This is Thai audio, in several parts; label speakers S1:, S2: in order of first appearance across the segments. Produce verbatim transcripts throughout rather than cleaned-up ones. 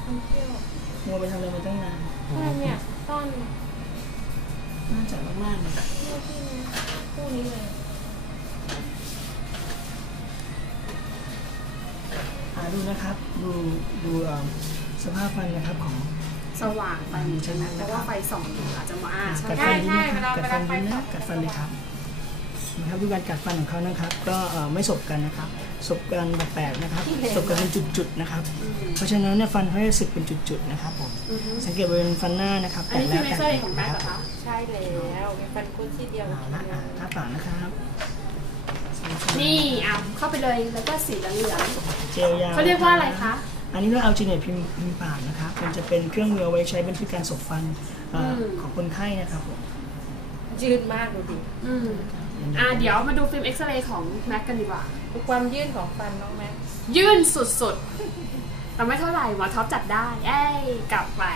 S1: มันเที่ยว
S2: มัวไปทำอะไรมาตั้งนาน
S1: อะไรเนี่ยต้อน
S2: น่าจัดมากๆเลย
S1: เที่ยวที่นี้คู่นี้เลย
S2: หาดูนะครับดูดูสภาพฟันนะครับของ
S3: สว่างไปใช่ไหมแต่ว่าไฟส่องอาจจะมา
S2: กัดฟันดีนะครับกัดฟันดีนะกัดฟันเลยครับนะครับดูการกัดฟันของเขานะครับก็ไม่สบกันนะครับสบกันแบบแปลกนะครับสบกันเป็นจุดๆนะครับเพราะฉะนั้นเนี่ยฟันเขาจะสึกเป็นจุดๆนะครับผมสังเกตบริเวณฟันหน้านะครับ
S3: แต่แล้วแต่ของแม่เหรอคะ
S1: ใช่แล้วเป็นฟันคุดที่เดียว
S2: นะถ้าปากนะครับ
S3: นี่อ่ะเข้าไปเลยแล้วก็สีเหลือง
S2: เจลยา
S3: เขาเรียกว่าอะไรคะ
S2: อันนี้เราเอาจีเนตพิมพ์ปากนะครับมันจะเป็นเครื่องมือเอาไว้ใช้บันทึกการสบฟันของคนไข้นะครับผม
S1: ยืดมากดูดิ
S3: อ่าเดี๋ยวมาดูฟิล์มเอ็กซเรย์ของแม็กกันดีกว่า
S1: ดูความยื่นของฟันน้องแม็ก
S3: ยื่นสุดๆแต่ไม่เท่าไหร่หมอท็อปจัดได้เอ้ยกลับไป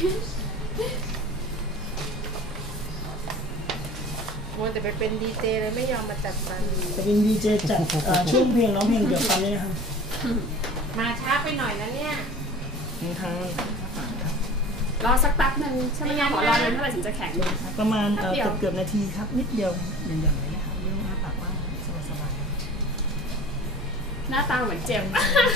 S1: มัวแต่ไปเป็นดีเจเลยไม่ยอมมาจัดฟัน
S2: จะเป็นดีเจจัดช่วงเพลงร้องเพลงเกี่ยวกับฟันเลยนะครับ
S1: มาช้าไปหน่อยนะเนี่ย
S2: นี่ครับ
S3: รอสักแป๊บหนึ่งใช่ไหมคะขอรอเลยเท่าไหร่ถึงจะแข็ง
S2: ประมาณเกือบเกือบนาทีครับนิดเดียวอย่างๆเลยนะครับไม่ต้องอ้าปากว่างสบาย
S3: ๆหน้าตาเหมือนเจ็บ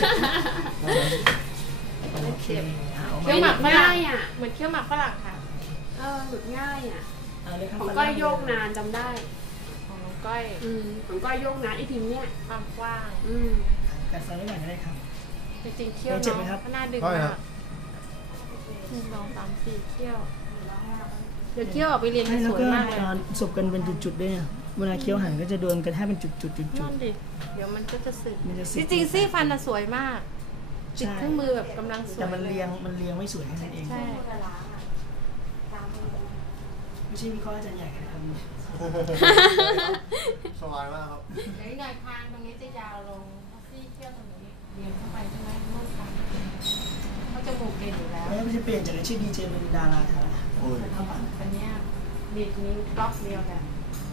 S1: ไม่เจ็บ
S3: เคี้ยวหมักง่ายอ่ะ
S1: เหมือนเคี้ยวหมักฝรั่งค่ะ
S3: เออหลุดง่ายอ่ะของก้อยโยกนานจำได้
S1: ของก้อย
S3: ของก้อยโยกนานไอพิมพ์เนี่ย
S1: ความกว้าง
S2: กัดฟันได้ไหมครับ
S1: จริงๆเคี้ยวน้องหน้าดึงมากหนึ่งสองสามสี่เคี้ยวเดี๋ยวเคี้ยวออกไปเรียนสวยมากเลย
S2: สบกันเป็นจุดๆด้วยเวลาเคี้ยวหันก็จะโดนกันแทบเป็นจุดๆจุดๆ
S1: นั่นดิเดี๋ยวมันก็จะสึกจริงๆซี่ฟันน่ะสวยมากติดเครื่องมือแบบกำลังสวย
S2: แต่มันเรียงมันเรียงไม่สวยแค่นั้นเอง
S1: ใช่
S2: ไม่ใช่วิเคราะห์อาจารย์ใหญ่กันนะครับ
S4: สบายมากครับ
S1: เดี๋ยวหน่อยคางตรงนี้จะยาวลงซี่เคี้ยวตรงนี้เรียงเข้าไปใช่ไหมรูปคางเขาจะหมูกเด่นอยู่แล้ว
S2: ไม่ใช่เปลี่ยนจากชื่อดีเจเป็นดาราแทน
S1: อันนี้ดีดนิ้วบล็อกเดียวกัน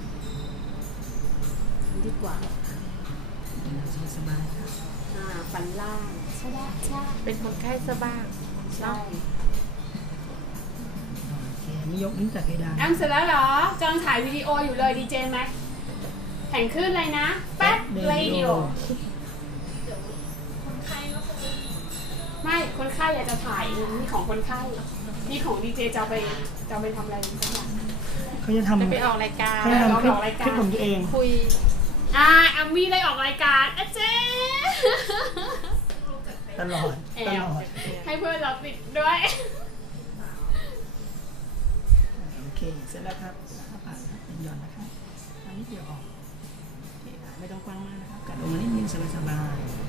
S1: ดีกว่า
S2: สบายครับ
S3: อ่าฟันล่างใช่ได้ใช่
S1: เป็นคนไข้ซะบ้าง
S3: ใช่
S2: โอเคนี่ยกนิ้วจากเพดาน
S3: แอมเสร็จแล้วเหรอกำลังถ่ายวิดีโออยู่เลยดีเจไหมแข่งขึ้นเลยนะแป๊บเรดิโอไม่คนไข้อยากจะถ่ายนี่ของคนไข้นี่ของดีเจจะไปจะไปทำอะไร
S2: เขาจะทำ
S1: จะไปออกรายการ
S2: เขาจะทำคลิปคลิปของตัวเอง
S1: คุย
S3: อ่าแอมมี่ได้ออกรายการเอ๊ะเจ๊
S2: ตลอดตลอด
S3: ให้เพื่อนเราติดด้วย
S2: โอเคเสร็จแล้วครับข้าวผัดเป็นหย่อนนะครับอันนี้เดี๋ยวออกไม่ต้องกว้างมากนะครับกัดลงมานิดนึงสบายๆ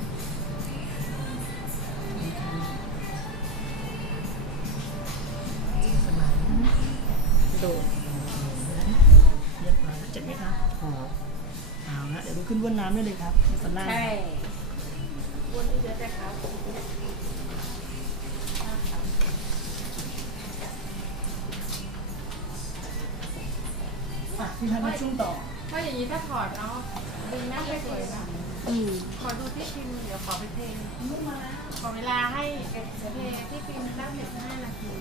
S1: ดู
S2: เรียบร้อยเจ็บไหมครับเอาละเดี๋ยวดูขึ้นวนน้ำได้เลยครับฟันล่าง
S1: ใช่วนที่เยอะเลยครับ
S2: พี่ทันช่วงต่อ
S1: ถ้าอย่างนี้ถ้าถอดเอาดึงหน้าไปสวยนะขอดูที่พิมพ์เดี๋ยวขอไปเพลงขอเวลาให้เพลงที่พิมพ์ได้เพียงห้านาที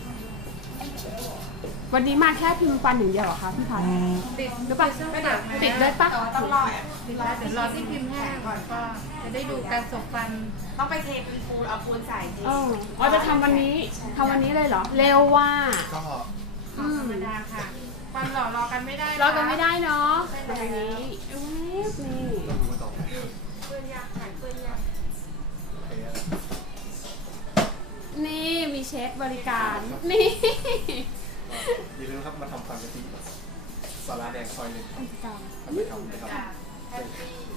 S3: วันนี้มาแค่พิมพ์ฟันอย่างเดียวเหรอคะพี่พัน
S1: ติดหรือเปล่า
S3: ติดได้ปะ
S1: ต้องรอเดี๋ยวรอที่พิมพ์แห้งก่อนก็จะได้ดูการสบฟันต้องไปเทเป็นปูนเอาปูนใส่ที
S3: อ๋อจะทำวันนี้ทำวันนี้เลยเหรอเร็วว่า
S4: ก็
S1: ธรรมดาค่ะความหล่อรอกันไม่ได้
S3: รอกันไม่ได้เนาะแบบนี้นี่
S1: เพื่อนยากค่ะเพื่อนยาก
S3: นี่มีเช็คบริการนี่
S4: อย่าลืมครับมาทำฟันกันที่สาราแดงซอยหนึ่งไปทำไปทำ